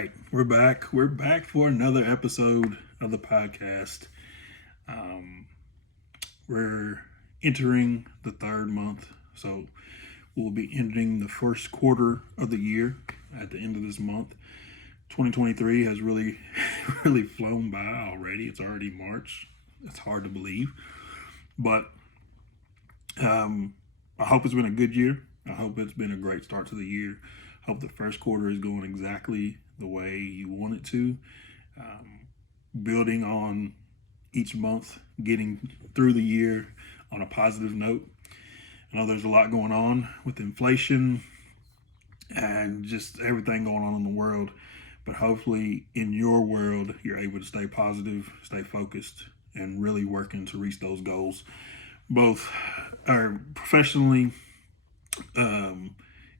right, we're back. We're back for another episode of the podcast. Um, we're entering the third month, so we'll be ending the first quarter of the year at the end of this month. 2023 has really, really flown by already. It's already March. It's hard to believe, but I hope it's been a good year. I hope it's been a great start to the year. Hope the first quarter is going exactly the way you want it to. Building on each month, getting through the year on a positive note. I know there's a lot going on with inflation and just everything going on in the world, but hopefully in your world, you're able to stay positive, stay focused, and really working to reach those goals, both professionally, in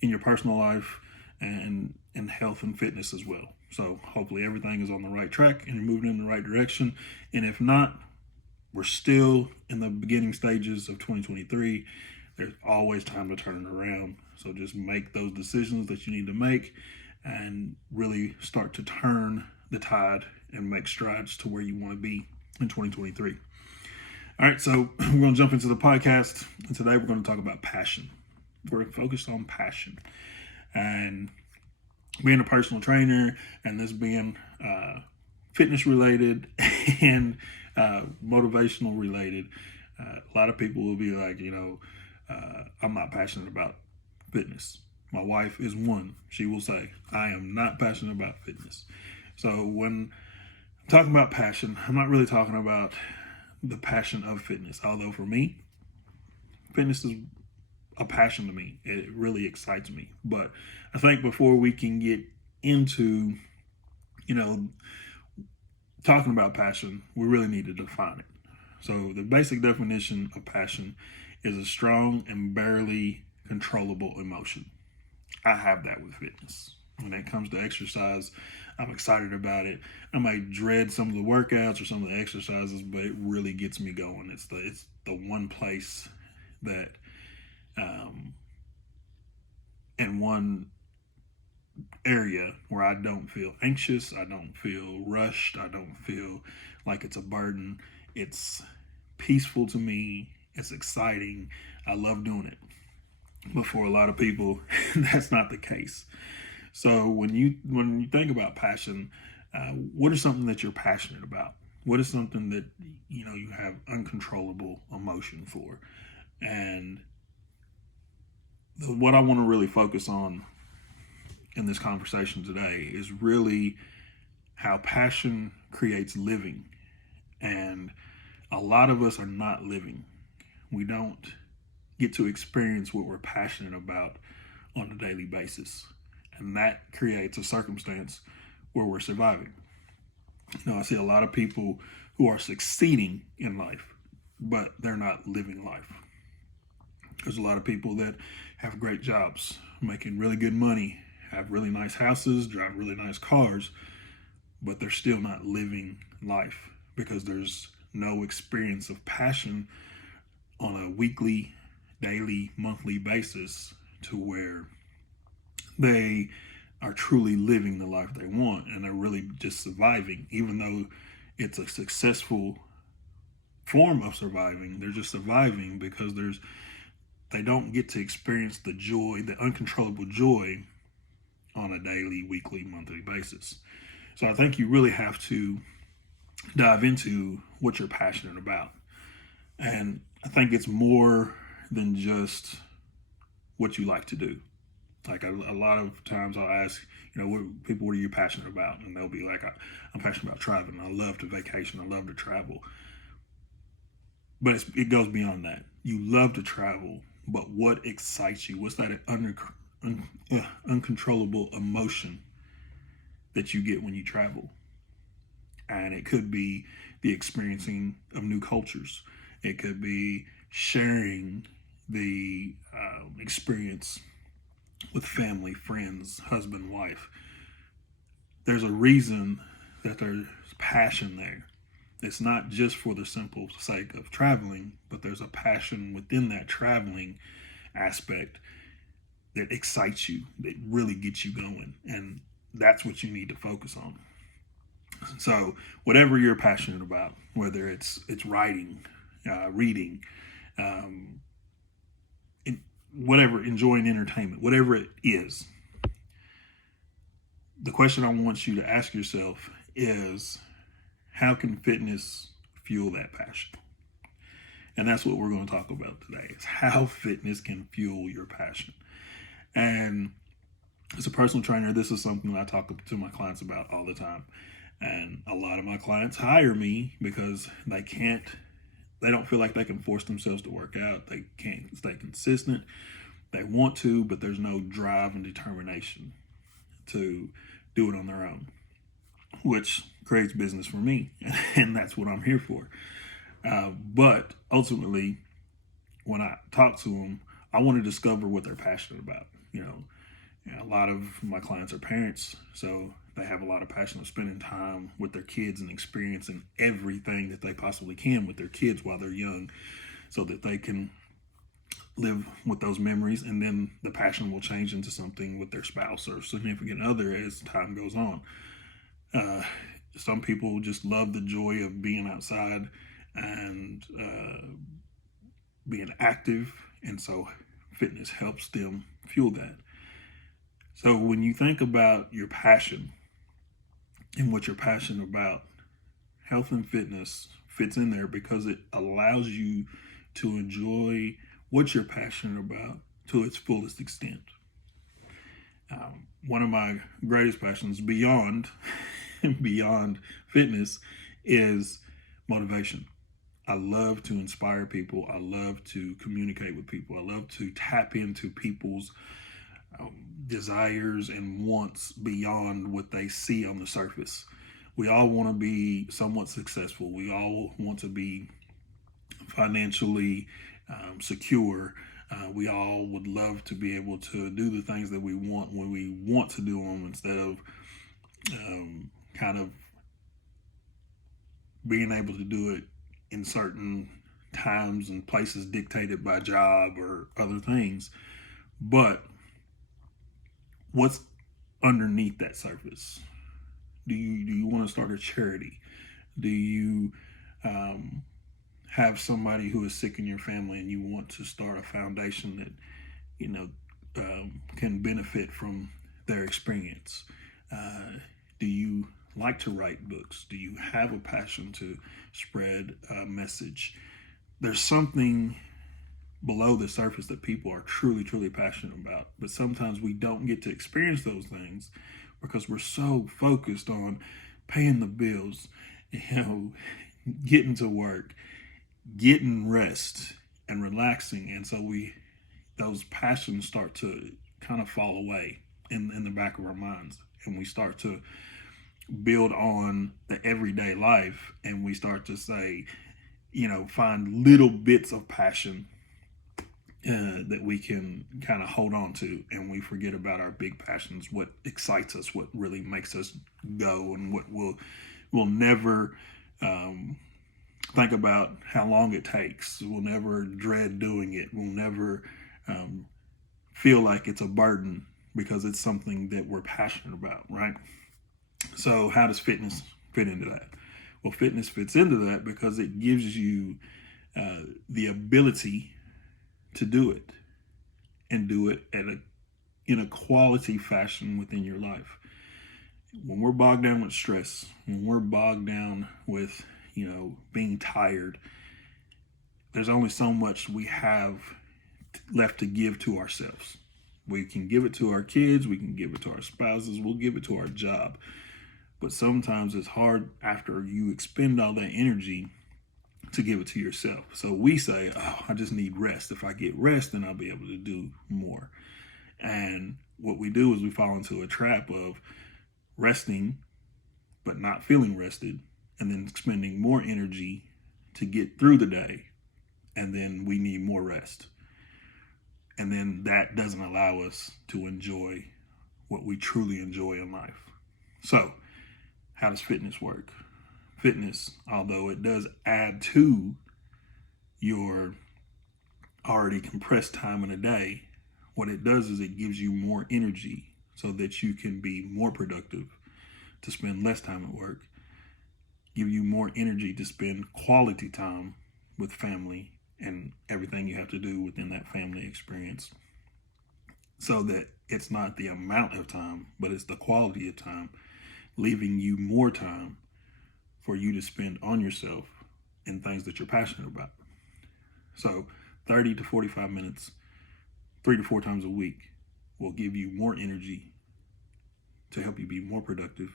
your personal life, and in health and fitness as well. So hopefully everything is on the right track and you're moving in the right direction. And if not, we're still in the beginning stages of 2023. There's always time to turn it around. So just make those decisions that you need to make and really start to turn the tide and make strides to where you want to be in 2023. All right, so we're going to jump into the podcast. And today we're going to talk about passion. We're focused on passion. And being a personal trainer and this being fitness related and motivational related, a lot of people will be like, I'm not passionate about fitness. My wife is one. She will say, I am not passionate about fitness. So when I'm talking about passion, I'm not really talking about the passion of fitness. Although for me, fitness is a passion to me. It really excites me. But I think before we can get into, talking about passion, we really need to define it. So the basic definition of passion is a strong and barely controllable emotion. I have that with fitness. When it comes to exercise, I'm excited about it. I might dread some of the workouts or some of the exercises, but it really gets me going. It's the one place that in one area where I don't feel anxious, I don't feel rushed, I don't feel like it's a burden. It's peaceful to me, it's exciting, I love doing it. But for a lot of people, that's not the case. So when you think about passion, what is something that you're passionate about? What is something that you have uncontrollable emotion for? And what I want to really focus on in this conversation today is really how passion creates living. And a lot of us are not living. We don't get to experience what we're passionate about on a daily basis. And that creates a circumstance where we're surviving. I see a lot of people who are succeeding in life, but they're not living life. There's a lot of people that have great jobs, making really good money, have really nice houses, drive really nice cars, but they're still not living life because there's no experience of passion on a weekly, daily, monthly basis to where they are truly living the life they want and they're really just surviving. Even though it's a successful form of surviving, they're just surviving because they don't get to experience the joy, the uncontrollable joy on a daily, weekly, monthly basis. So I think you really have to dive into what you're passionate about. And I think it's more than just what you like to do. Like a lot of times I'll ask, what are you passionate about? And they'll be like, I'm passionate about traveling. I love to vacation. I love to travel. But it goes beyond that. You love to travel, but what excites you? What's that uncontrollable emotion that you get when you travel? And it could be the experiencing of new cultures. It could be sharing the experience with family, friends, husband, wife. There's a reason that there's passion there. It's not just for the simple sake of traveling, but there's a passion within that traveling aspect that excites you, that really gets you going. And that's what you need to focus on. So whatever you're passionate about, whether it's writing, reading, um, whatever, enjoying entertainment, whatever it is, the question I want you to ask yourself is, how can fitness fuel that passion? And that's what we're going to talk about today, is how fitness can fuel your passion. And as a personal trainer, this is something that I talk to my clients about all the time. And a lot of my clients hire me because they don't feel like they can force themselves to work out. They can't stay consistent. They want to, but there's no drive and determination to do it on their own, which creates business for me. And that's what I'm here for. But ultimately, when I talk to them, I want to discover what they're passionate about. A lot of my clients are parents, so they have a lot of passion of spending time with their kids and experiencing everything that they possibly can with their kids while they're young, so that they can live with those memories. And then the passion will change into something with their spouse or significant other as time goes on. Some people just love the joy of being outside and being active, and so fitness helps them fuel that. So when you think about your passion and what you're passionate about, health and fitness fits in there because it allows you to enjoy what you're passionate about to its fullest extent. One of my greatest passions beyond fitness is motivation. I love to inspire people. I love to communicate with people. I love to tap into people's desires and wants beyond what they see on the surface. We all want to be somewhat successful. We all want to be financially secure. We all would love to be able to do the things that we want when we want to do them, instead of kind of being able to do it in certain times and places dictated by job or other things. But what's underneath that surface? Do you want to start a charity? Do you have somebody who is sick in your family and you want to start a foundation that can benefit from their experience? Do you like to write books? Do you have a passion to spread a message? There's something below the surface that people are truly passionate about, but sometimes we don't get to experience those things because we're so focused on paying the bills, getting to work, getting rest, and relaxing. And so those passions start to kind of fall away in the back of our minds, and we start to build on the everyday life, and we start to say, find little bits of passion that we can kind of hold on to, and we forget about our big passions, what excites us, what really makes us go, and what we'll never think about how long it takes. We'll never dread doing it. We'll never feel like it's a burden because it's something that we're passionate about, right? So how does fitness fit into that? Well, fitness fits into that because it gives you the ability to do it, and do it in a quality fashion within your life. When we're bogged down with stress, when we're bogged down with being tired, there's only so much we have left to give to ourselves. We can give it to our kids, we can give it to our spouses, we'll give it to our job. But sometimes it's hard after you expend all that energy to give it to yourself. So we say, I just need rest. If I get rest, then I'll be able to do more. And what we do is we fall into a trap of resting, but not feeling rested, and then expending more energy to get through the day. And then we need more rest. And then that doesn't allow us to enjoy what we truly enjoy in life. So how does fitness work? Fitness, although it does add to your already compressed time in a day, what it does is it gives you more energy so that you can be more productive, to spend less time at work, give you more energy to spend quality time with family and everything you have to do within that family experience, so that it's not the amount of time, but it's the quality of time, leaving you more time for you to spend on yourself and things that you're passionate about. So 30 to 45 minutes, 3 to 4 times a week will give you more energy to help you be more productive,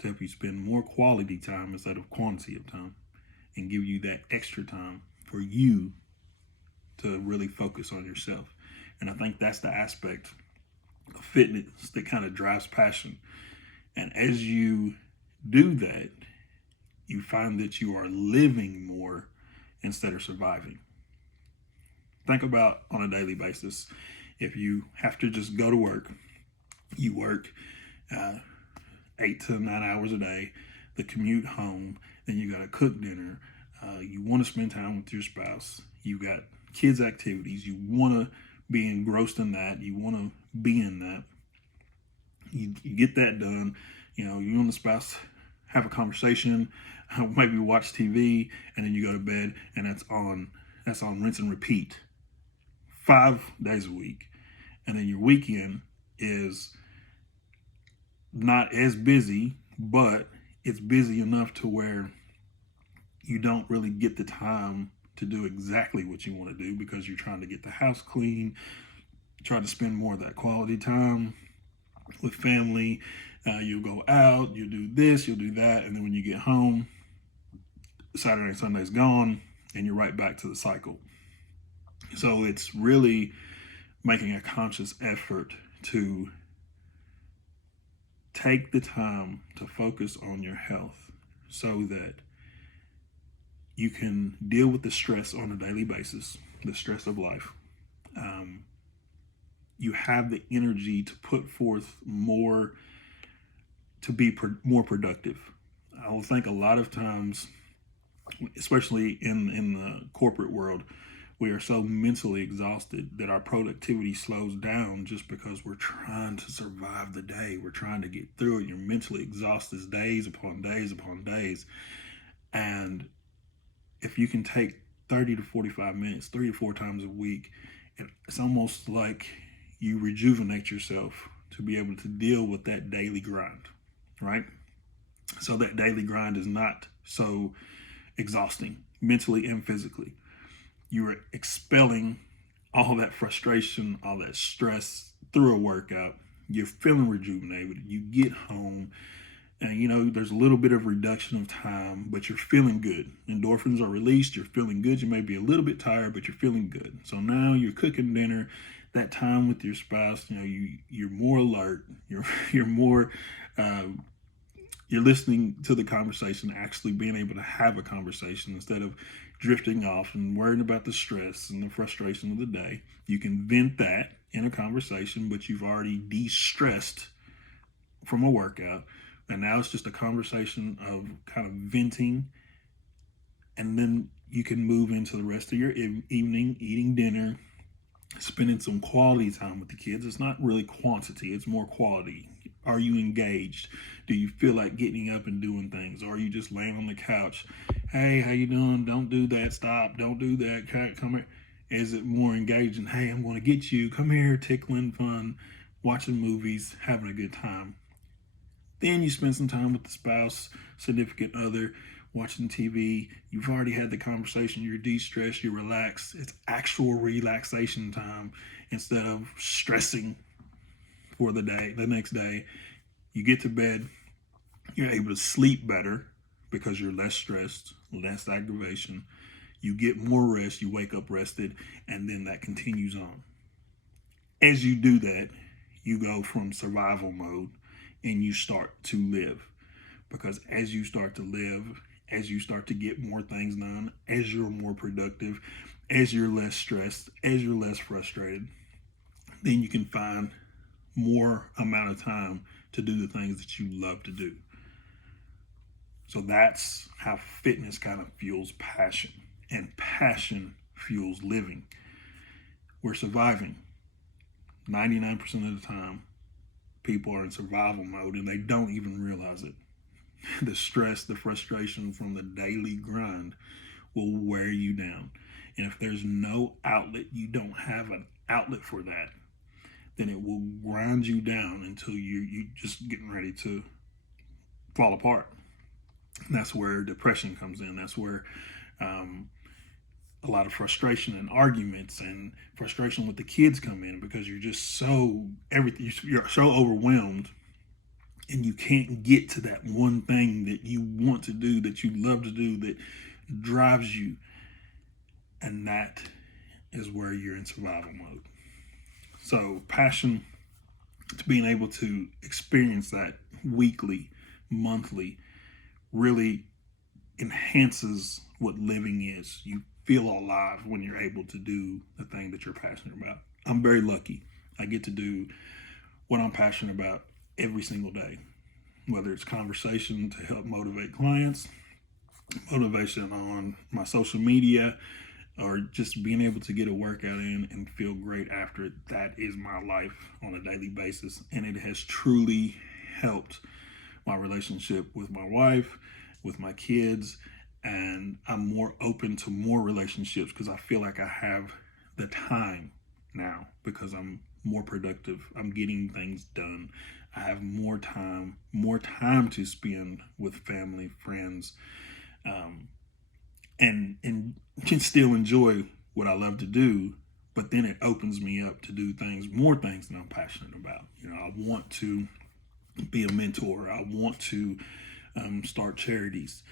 to help you spend more quality time instead of quantity of time, and give you that extra time for you to really focus on yourself. And I think that's the aspect of fitness that kind of drives passion. And as you do that, you find that you are living more instead of surviving. Think about on a daily basis, if you have to just go to work, you work 8 to 9 hours a day, the commute home, then you got to cook dinner, you want to spend time with your spouse, you got kids' activities, you want to be engrossed in that, you want to be in that, you get that done, you and the spouse have a conversation, maybe watch TV, and then you go to bed, and that's on rinse and repeat 5 days a week. And then your weekend is not as busy, but it's busy enough to where you don't really get the time to do exactly what you want to do, because you're trying to get the house clean, try to spend more of that quality time with family. You'll go out, you'll do this, you'll do that, and then when you get home, Saturday and Sunday's gone, and you're right back to the cycle. So it's really making a conscious effort to take the time to focus on your health so that you can deal with the stress on a daily basis, the stress of life. You have the energy to put forth more, to be more productive. I will think a lot of times, especially in the corporate world, we are so mentally exhausted that our productivity slows down just because we're trying to survive the day. We're trying to get through it. You're mentally exhausted days upon days upon days. And if you can take 30 to 45 minutes, 3 to 4 times a week, it's almost like you rejuvenate yourself to be able to deal with that daily grind, right? So that daily grind is not so exhausting mentally and physically. You are expelling all that frustration, all that stress through a workout. You're feeling rejuvenated. You get home and there's a little bit of reduction of time, but you're feeling good. Endorphins are released. You're feeling good. You may be a little bit tired, but you're feeling good. So now you're cooking dinner, that time with your spouse, you're more alert. You're more, you're listening to the conversation, actually being able to have a conversation instead of drifting off and worrying about the stress and the frustration of the day. You can vent that in a conversation, but you've already de-stressed from a workout. And now it's just a conversation of kind of venting. And then you can move into the rest of your evening, eating dinner, spending some quality time with the kids. It's not really quantity, it's more quality. Are you engaged? Do you feel like getting up and doing things? Or are you just laying on the couch? Hey, how you doing? Don't do that. Stop. Don't do that. Come here. Is it more engaging? Hey, I'm going to get you. Come here. Tickling, fun, watching movies, having a good time. Then you spend some time with the spouse, significant other, watching TV. You've already had the conversation. You're de-stressed. You're relaxed. It's actual relaxation time instead of stressing for the day, the next day. You get to bed. You're able to sleep better because you're less stressed, less aggravation. You get more rest. You wake up rested, and then that continues on. As you do that, you go from survival mode and you start to live. Because as you start to live, as you start to get more things done, as you're more productive, as you're less stressed, as you're less frustrated, then you can find more amount of time to do the things that you love to do. So that's how fitness kind of fuels passion, and passion fuels living. We're surviving 99% of the time people are in survival mode and they don't even realize it. The stress, the frustration from the daily grind will wear you down. And if there's no outlet, you don't have an outlet for that, then it will grind you down until you just getting ready to fall apart. And that's where depression comes in. That's where a lot of frustration and arguments and frustration with the kids come in, because you're just so everything, you're so overwhelmed, and you can't get to that one thing that you want to do, that you love to do, that drives you. And that is where you're in survival mode. So passion, to being able to experience that weekly, monthly, really enhances what living is. You feel alive when you're able to do the thing that you're passionate about. I'm very lucky. I get to do what I'm passionate about every single day, whether it's conversation to help motivate clients, motivation on my social media, or just being able to get a workout in and feel great after it. That is my life on a daily basis. And it has truly helped my relationship with my wife, with my kids. And I'm more open to more relationships because I feel like I have the time now, because I'm more productive. I'm getting things done. I have more time to spend with family, friends, and can still enjoy what I love to do. But then it opens me up to do more things that I'm passionate about. I want to be a mentor. I want to start charities.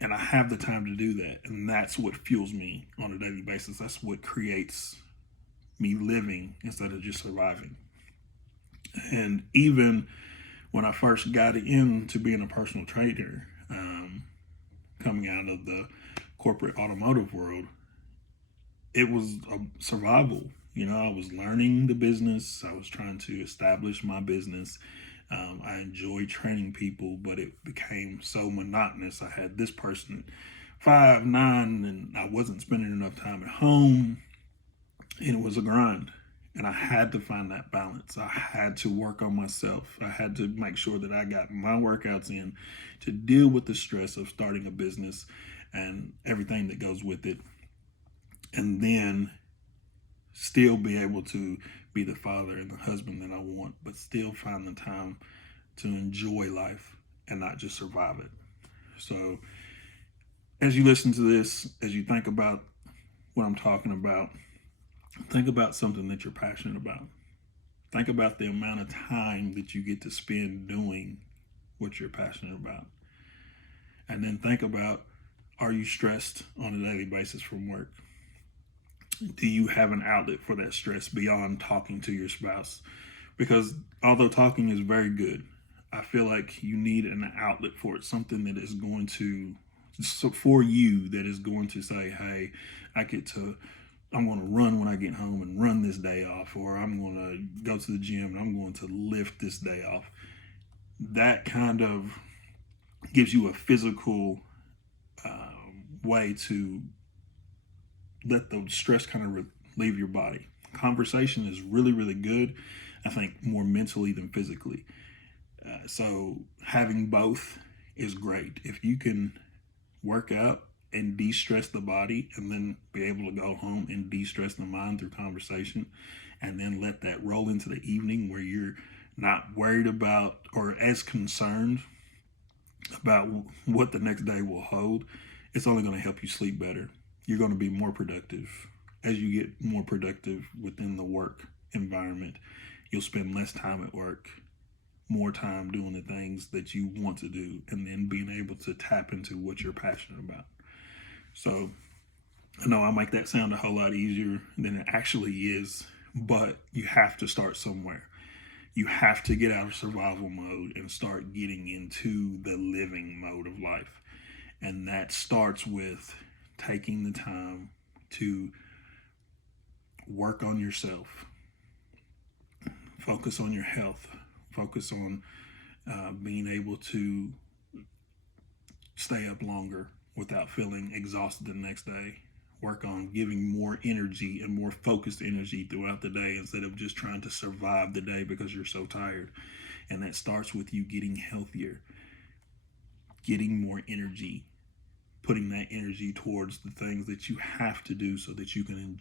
And I have the time to do that. And that's what fuels me on a daily basis. That's what creates me living instead of just surviving. And even when I first got into being a personal trainer, coming out of the corporate automotive world, it was a survival. I was learning the business. I was trying to establish my business. I enjoyed training people, but it became so monotonous. I had this person 5'9", and I wasn't spending enough time at home, and it was a grind. And I had to find that balance. I had to work on myself. I had to make sure that I got my workouts in to deal with the stress of starting a business and everything that goes with it. And then still be able to be the father and the husband that I want, but still find the time to enjoy life and not just survive it. So as you listen to this, as you think about what I'm talking about, think about something that you're passionate about. Think about the amount of time that you get to spend doing what you're passionate about. And then think about, are you stressed on a daily basis from work? Do you have an outlet for that stress beyond talking to your spouse? Because although talking is very good, I feel like you need an outlet for it, something that is going to, for you, that is going to say, hey, I'm going to run when I get home and run this day off, or I'm going to go to the gym and I'm going to lift this day off. That kind of gives you a physical way to let the stress kind of leave your body. Conversation is really, really good. I think more mentally than physically. So having both is great. If you can work out and de-stress the body, and then be able to go home and de-stress the mind through conversation, and then let that roll into the evening where you're not worried about or as concerned about what the next day will hold, it's only going to help you sleep better. You're going to be more productive. As you get more productive within the work environment, you'll spend less time at work, more time doing the things that you want to do, and then being able to tap into what you're passionate about. So I know I make that sound a whole lot easier than it actually is, but you have to start somewhere. You have to get out of survival mode and start getting into the living mode of life. And that starts with taking the time to work on yourself, focus on your health, focus on being able to stay up longer without feeling exhausted the next day, work on giving more energy and more focused energy throughout the day instead of just trying to survive the day because you're so tired. And that starts with you getting healthier, getting more energy, putting that energy towards the things that you have to do so that you can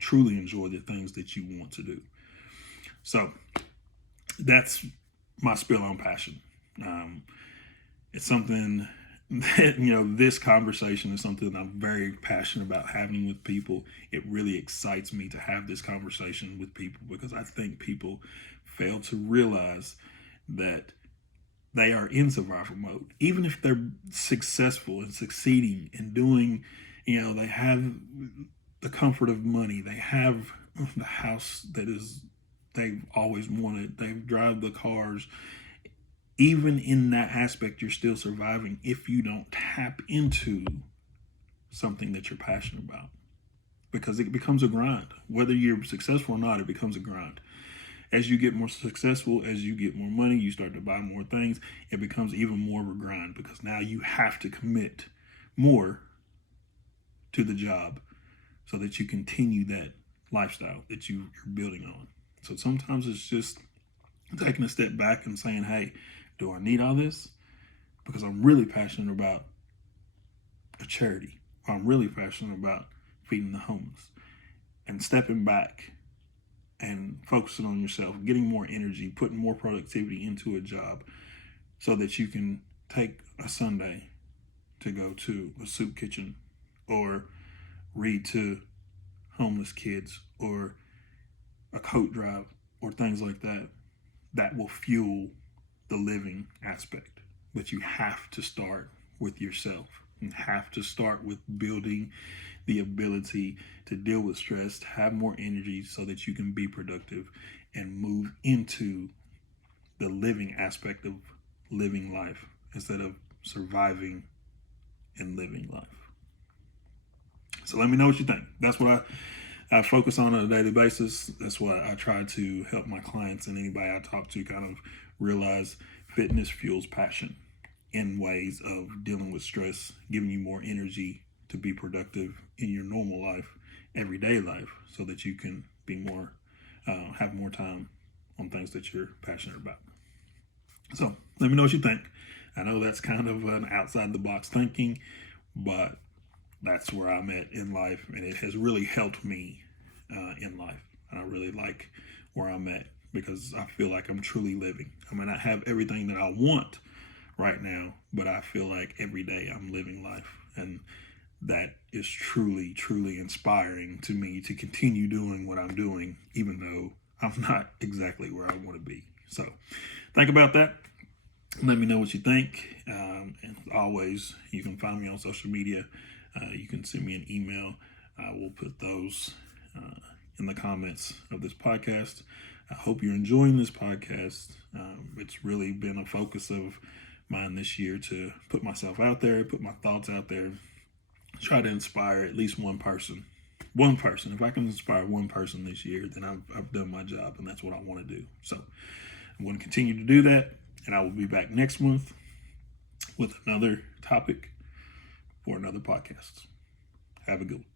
truly enjoy the things that you want to do. So that's my spill on passion. It's something that, this conversation is something that I'm very passionate about having with people. It really excites me to have this conversation with people because I think people fail to realize that they are in survival mode. Even if they're successful and succeeding and doing, they have the comfort of money, they have the house they've always wanted, they drive the cars. Even in that aspect, you're still surviving if you don't tap into something that you're passionate about, because it becomes a grind. Whether you're successful or not, it becomes a grind. As you get more successful, as you get more money, you start to buy more things, it becomes even more of a grind because now you have to commit more to the job so that you continue that lifestyle that you're building on. So sometimes it's just taking a step back and saying, hey, do I need all this? Because I'm really passionate about a charity. I'm really passionate about feeding the homeless. And stepping back and focusing on yourself, getting more energy, putting more productivity into a job so that you can take a Sunday to go to a soup kitchen or read to homeless kids or a coat drive or things like that. That will fuel the living aspect. But you have to start with yourself. You have to start with building the ability to deal with stress, to have more energy so that you can be productive and move into the living aspect of living life instead of surviving and living life. So let me know what you think. That's what I focus on a daily basis. That's what I try to help my clients and anybody I talk to kind of realize. Fitness fuels passion in ways of dealing with stress, giving you more energy to be productive in your normal life, everyday life, so that you can be more, have more time on things that you're passionate about. So let me know what you think. I know that's kind of an outside the box thinking, but that's where I'm at in life, and it has really helped me in life. And I really like where I'm at because I feel like I'm truly living. I may not have everything that I want right now, but I feel like every day I'm living life. And that is truly, truly inspiring to me to continue doing what I'm doing, even though I'm not exactly where I want to be. So think about that. Let me know what you think. And as always, you can find me on social media. You can send me an email. I will put those in the comments of this podcast. I hope you're enjoying this podcast. It's really been a focus of mine this year to put myself out there, put my thoughts out there, try to inspire at least one person. One person. If I can inspire one person this year, then I've done my job, and that's what I want to do. So I'm going to continue to do that, and I will be back next month with another topic for another podcast. Have a good one.